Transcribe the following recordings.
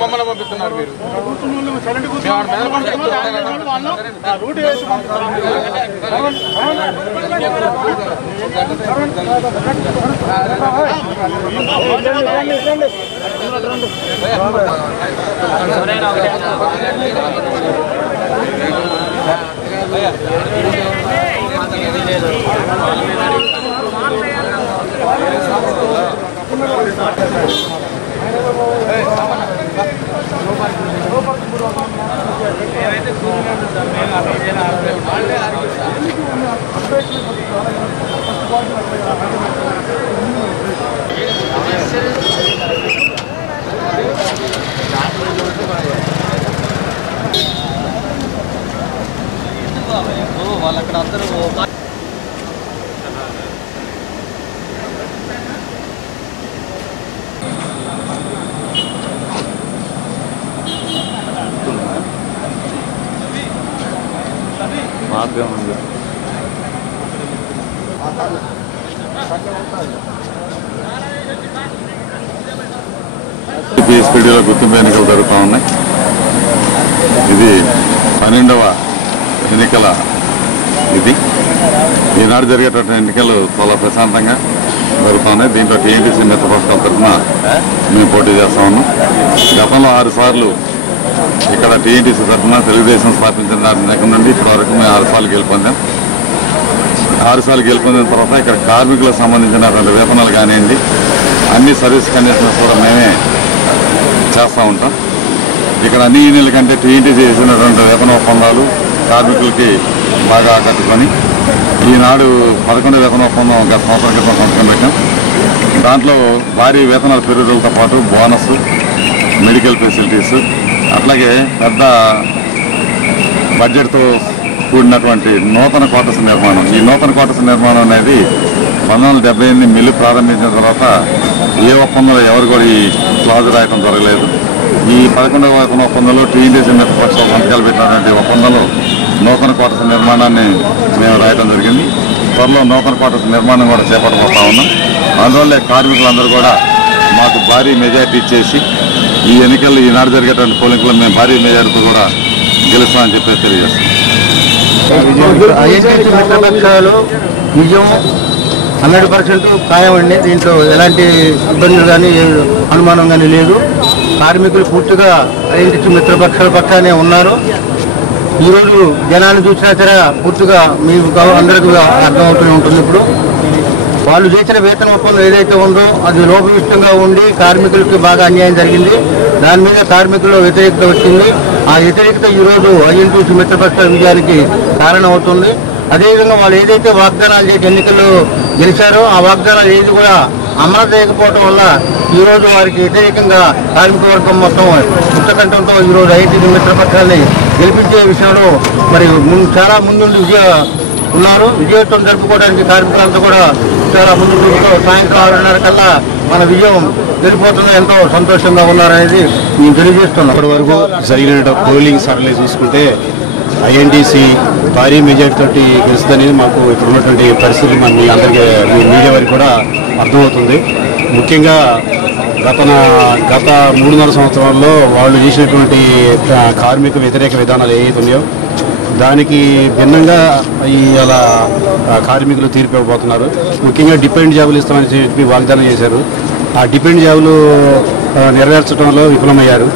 మమ్మల్ని పంపిస్తున్నారు మీరు రూట్ వేసి వాళ్ళు అక్కడ అందరూ స్పీడ్లో గుర్తింపు ఎన్నికలు జరుగుతూ ఉన్నాయి. ఇది 12వ ఎన్నికల ఇది. ఈనాడు జరిగేటటువంటి ఎన్నికలు చాలా ప్రశాంతంగా జరుగుతున్నాయి. దీంట్లో టీఎన్టీసీ మిత్రపక్షాల తరఫున మేము పోటీ చేస్తా ఉన్నాం. గతంలో 6 సార్లు ఇక్కడ టీఎన్టీసీ తరఫున తెలుగుదేశం స్థాపించిన దగ్గర నుండి ఇప్పటివరకు మేము 6 సార్లు గెలుపొందాం. 6 సార్లు గెలుపొందిన తర్వాత ఇక్కడ కార్మికులకు సంబంధించినటువంటి వేతనాలు కానివ్వండి, అన్ని సర్వీస్ కండిషన్స్ కూడా మేమే చేస్తూ ఉంటాం. ఇక్కడ అన్ని యూనియన్ల కంటే టీఎన్టీసీ చేసినటువంటి వేతన ఒప్పందాలు కార్మికులకి బాగా ఆకట్టుకొని ఈనాడు 11వ వేతన ఒప్పందం గత సంవత్సరం క్రితం సంతకం పెట్టాం. దాంట్లో భారీ వేతనాల పెరుగుదలతో పాటు బోనస్, మెడికల్ ఫెసిలిటీస్, అట్లాగే పెద్ద బడ్జెట్తో కూడినటువంటి నూతన క్వార్టర్స్ నిర్మాణం. ఈ నూతన క్వార్టర్స్ నిర్మాణం అనేది 1978 మిల్లు ప్రారంభించిన తర్వాత ఏ ఒప్పందంలో ఎవరు కూడా ఈ క్లాజు రాయటం జరగలేదు. ఈ 11వ వేతన ఒప్పందంలో టీఎన్టీసీ మిత్రపక్షాలు సంతకాలు పెట్టినటువంటి ఒప్పందంలో నూతన క్వార్టర్స్ నిర్మాణాన్ని మేము రాయటం జరిగింది. త్వరలో నూతన క్వార్టర్స్ నిర్మాణం కూడా చేపట్టబోతా ఉన్నాం. అందువల్లే కార్మికులందరూ కూడా మాకు భారీ మెజార్టీ ఇచ్చేసి ఈ ఎన్నికల్లో ఈనాడు జరిగేటువంటి పోలింగ్లో మేము భారీ మెజార్టీతో కూడా గెలుస్తామని చెప్పేసి తెలియజేస్తాం. మిత్రపక్షాలు విజయం 100% ఖాయమండి. దీంట్లో ఎలాంటి ఇబ్బందులు కానీ అనుమానం కానీ లేదు. కార్మికులు పూర్తిగా ఐఎన్టీసీ మిత్రపక్షాల పక్షానే ఉన్నారు. ఈరోజు జనాన్ని చూసినా సరే పూర్తిగా మీకు అందరికీ అర్థమవుతూనే ఉంటుంది. ఇప్పుడు వాళ్ళు చేసిన వేతన ఒప్పందం ఏదైతే ఉందో అది లోపభూయిష్టంగా ఉండి కార్మికులకి బాగా అన్యాయం జరిగింది. దాని మీద కార్మికుల్లో వ్యతిరేకత వచ్చింది. ఆ వ్యతిరేకత ఈరోజు ఐఎన్టీసీ మిత్రపక్షాల విజయానికి కారణం అవుతుంది. అదేవిధంగా వాళ్ళు ఏదైతే వాగ్దానాలు చేసి ఎన్నికల్లో గెలిచారో ఆ వాగ్దానాలు ఏది కూడా అమలు చేయకపోవడం వల్ల ఈరోజు వారికి వ్యతిరేకంగా కార్మిక వర్గం మొత్తం ఉచ్చకంఠంతో ఈరోజు ఐఎన్టీసీ మిత్రపక్షాలని గెలిపించే విషయంలో మరి చాలా ముందుండి ఉన్నారు. విజయోత్సవం జరుపుకోవడానికి కార్మికులంతా కూడా చాలా ముందు సాయంత్రం 6:30 కల్లా మన విజయం గెలిపోతున్నా ఎంతో సంతోషంగా ఉన్నారనేది మేము తెలియజేస్తున్నాం. ఇప్పటి వరకు జరిగిన పోలింగ్ సర్వే చూసుకుంటే ఐఎన్టీసీ భారీ మెజార్టీ తోటి గెలుస్తుందనేది మాకు ఇప్పుడు ఉన్నటువంటి పరిస్థితులు మీ అందరికీ మీడియా వారికి కూడా అర్థమవుతుంది. ముఖ్యంగా గత 3.5 సంవత్సరాల్లో వాళ్ళు చేసినటువంటి కార్మిక వ్యతిరేక విధానాలు ఏవైతే ఉన్నాయో దానికి భిన్నంగా అలా కార్మికులు తీర్పు ఇవ్వబోతున్నారు. ముఖ్యంగా డిపెండ్ జాబులు ఇస్తామని చెప్పి వాగ్దానం చేశారు. ఆ డిపెండ్ జాబులు నెరవేర్చడంలో విఫలమయ్యారు.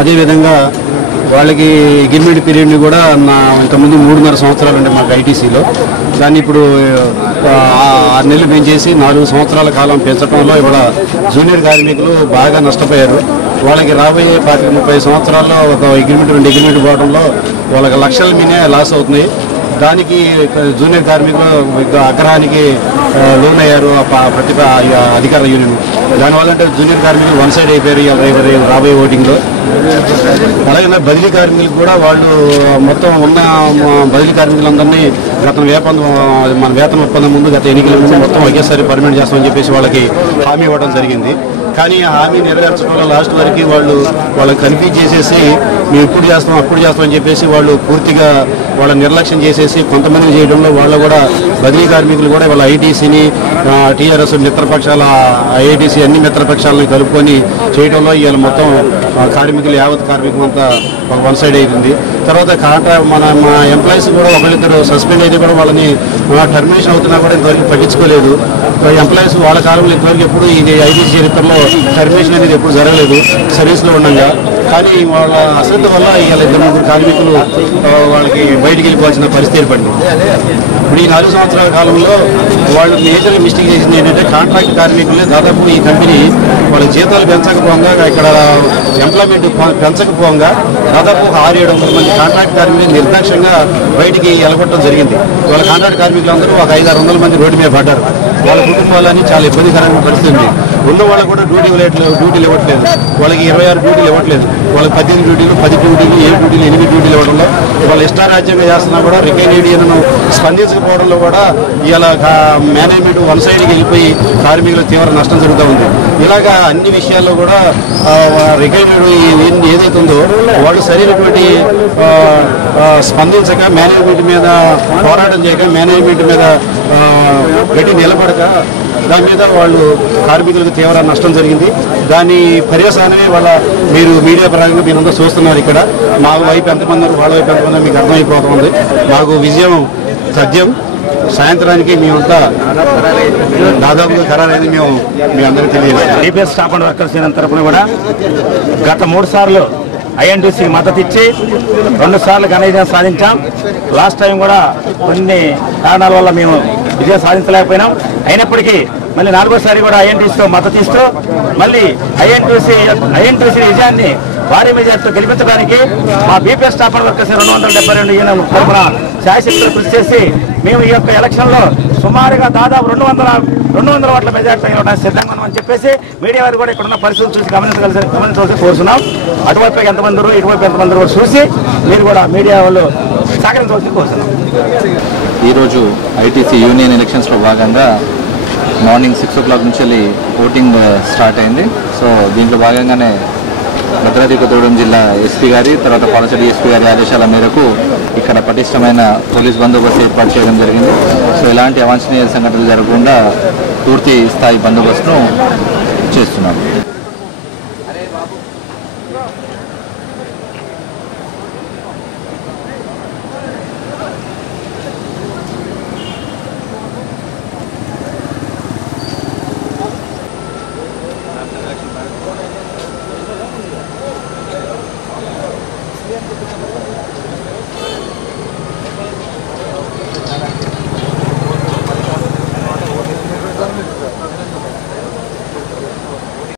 అదేవిధంగా వాళ్ళకి అగ్రిమెంట్ పీరియడ్ని కూడా ఇంతకుముందు 3.5 సంవత్సరాలు ఉండే మాకు ఐటీసీలో దాన్ని ఇప్పుడు 6 నెలలు పెంచేసి 4 సంవత్సరాల కాలం పెంచడంలో ఇవాళ జూనియర్ కార్మికులు బాగా నష్టపోయారు. వాళ్ళకి రాబోయే 25-30 సంవత్సరాల్లో ఒక అగ్రిమెంట్ 2 అగ్రిమెంట్ పోవడంలో వాళ్ళకి లక్షల మీనే లాస్ అవుతున్నాయి. దానికి జూనియర్ కార్మికులు అగ్రహానికి లోన్ అయ్యారు అధికార యూనియన్. దానివల్ల అంటే జూనియర్ కార్మికులు 1 సైడ్ అయిపోయారు రాబోయే ఓటింగ్లో. అలాగే బదిలీ కార్మికులు కూడా వాళ్ళు మొత్తం ఉన్న బదిలీ కార్మికులందరినీ మన వేతన ఒప్పందం ముందు గత ఎన్నికల ముందు మొత్తం ఒకేసారి పర్మనెంట్ చేస్తామని చెప్పేసి వాళ్ళకి హామీ ఇవ్వడం జరిగింది. కానీ ఆ హామీ నెరవేర్చడంలో లాస్ట్ వరకు వాళ్ళకి కన్ఫ్యూజ్ చేసేసి మేము ఇప్పుడు చేస్తాం అప్పుడు చేస్తాం అని చెప్పేసి వాళ్ళు పూర్తిగా వాళ్ళ నిర్లక్ష్యం చేసేసి కొంతమంది చేయడంలో వాళ్ళు కూడా బదిలీ కార్మికులు కూడా వాళ్ళ ఐటీసీని టీఆర్ఎస్ మిత్రపక్షాల ఐఐటీసీ అన్ని మిత్రపక్షాలను కలుపుకొని చేయడంలో ఇవాళ మొత్తం కార్మికులు యావత్ కార్మికులు అంతా ఒక వన్ సైడ్ అయిపోయింది. తర్వాత మా ఎంప్లాయీస్ కూడా ఒకరిద్దరు సస్పెండ్ అయితే కూడా వాళ్ళని టర్మినేషన్ అవుతున్నా కూడా ఇంతవరకు పట్టించుకోలేదు. ఎంప్లాయీస్ వాళ్ళ కాలంలో ఇంతవరకు ఎప్పుడు ఇది ఐటీసీ చరిత్రలో టర్మినేషన్ అనేది ఎప్పుడు జరగలేదు సర్వీస్లో ఉండగా. కానీ వాళ్ళ అశ్రద్ధ వల్ల ఇవాళ 2-3 కార్మికులు వాళ్ళకి బయటికి వెళ్ళిపోవాల్సిన పరిస్థితి ఏర్పడింది. ఇప్పుడు ఈ 4 సంవత్సరాల కాలంలో వాళ్ళు మేజర్ మిస్టేక్ చేసింది ఏంటంటే కాంట్రాక్ట్ కార్మికులే దాదాపు ఈ కంపెనీ వాళ్ళ జీతాలు పెంచకపోగా ఇక్కడ ఎంప్లాయ్మెంట్ పెంచకపోగా దాదాపు ఒక 600-700 మంది కాంట్రాక్ట్ కార్మికులు నిర్దాక్ష్యంగా బయటికి వెళ్ళగొట్టడం జరిగింది. వాళ్ళ కాంట్రాక్ట్ కార్మికులందరూ ఒక 500-600 మంది రోడ్డు మీద పడ్డారు. వాళ్ళ కుటుంబాలని చాలా ఇబ్బందికరమైన పరిస్థితి ఉంది. ఉన్న వాళ్ళకు కూడా డ్యూటీలు ఇవ్వట్లేదు. వాళ్ళకి 26 డ్యూటీలు ఇవ్వట్లేదు. వాళ్ళకి 18 డ్యూటీలు, 10 డ్యూటీలు, 7 డ్యూటీలు, 8 డ్యూటీలు ఇవ్వడంలో వాళ్ళ ఇష్టారాజ్యంగా చేస్తున్నా కూడా రికైన్ యూనియన్ను స్పందించకపోవడంలో కూడా ఇలా మేనేజ్మెంట్ వన్ సైడ్కి వెళ్ళిపోయి కార్మికులకు తీవ్ర నష్టం జరుగుతూ ఉంది. ఇలాగా అన్ని విషయాల్లో కూడా రికైన్ యూనియన్ ఏదైతే ఉందో వాళ్ళు సరైనటువంటి స్పందించక మేనేజ్మెంట్ మీద పోరాటం చేయక మేనేజ్మెంట్ మీద గట్టి నిలబడక దాని మీద వాళ్ళు కార్మికులకు తీవ్ర నష్టం జరిగింది. దాని పర్యవసానమే మీరు మీడియా పరంగా మీరంతా చూస్తున్నారు. ఇక్కడ మా వైపు ఎంతమంది వాళ్ళ వైపు ఎంతమంది మీకు అర్థమైపోతుంది. మాకు విజయం తథ్యం. సాయంత్రానికి మేమంతా దాదాపుగా ఖరారైంది మేము మీ అందరికీ తెలియజేస్తాం. TPS staff and workers union తరఫున కూడా గత 3 సార్లు ఐఎన్టీసీ మద్దతు ఇచ్చి 2 సార్లు ఘన విజయం సాధించాం. లాస్ట్ టైం కూడా కొన్ని కారణాల వల్ల మేము విజయం సాధించలేకపోయినాం. అయినప్పటికీ మళ్ళీ 4వ సారి కూడా ఐఎన్టీసీతో మద్దతు ఇస్తూ మళ్ళీ ఐఎన్టీసీ విజయాన్ని భారీ మెజార్టీతో గెలిపించడానికి మా BPS staff and workers 272 union తరఫున శాయశక్తులు కృషి చేసి మేము ఈ యొక్క ఎలక్షన్లో సుమారుగా దాదాపు 200 ఓట్ల మెజార్టీ ఇవ్వడానికి సిద్ధంగా ఉన్నామని చెప్పేసి మీడియా వారు కూడా ఇక్కడ ఉన్న పరిస్థితులు చూసి గమనించవలసి కోరుతున్నాం. అటువైపు ఎంతమంది ఇటువైపు ఎంతమంది కూడా చూసి మీరు కూడా మీడియా వాళ్ళు సహకరించవలసి కోరుతున్నాం. ఈరోజు ఐటీసీ యూనియన్ ఎలక్షన్స్లో భాగంగా మార్నింగ్ 6 o'clock నుంచి వెళ్ళి ఓటింగ్ స్టార్ట్ అయింది. సో దీంట్లో భాగంగానే భద్రాద్రి కొత్తగూడెం జిల్లా ఎస్పీ గారి తర్వాత పాలస డిఎస్పీ గారి ఆదేశాల మేరకు ఇక్కడ పటిష్టమైన పోలీస్ బందోబస్తు ఏర్పాటు చేయడం జరిగింది. సో ఎలాంటి అవాంఛనీయ సంఘటనలు జరగకుండా పూర్తి స్థాయి బందోబస్తును చేస్తున్నాము.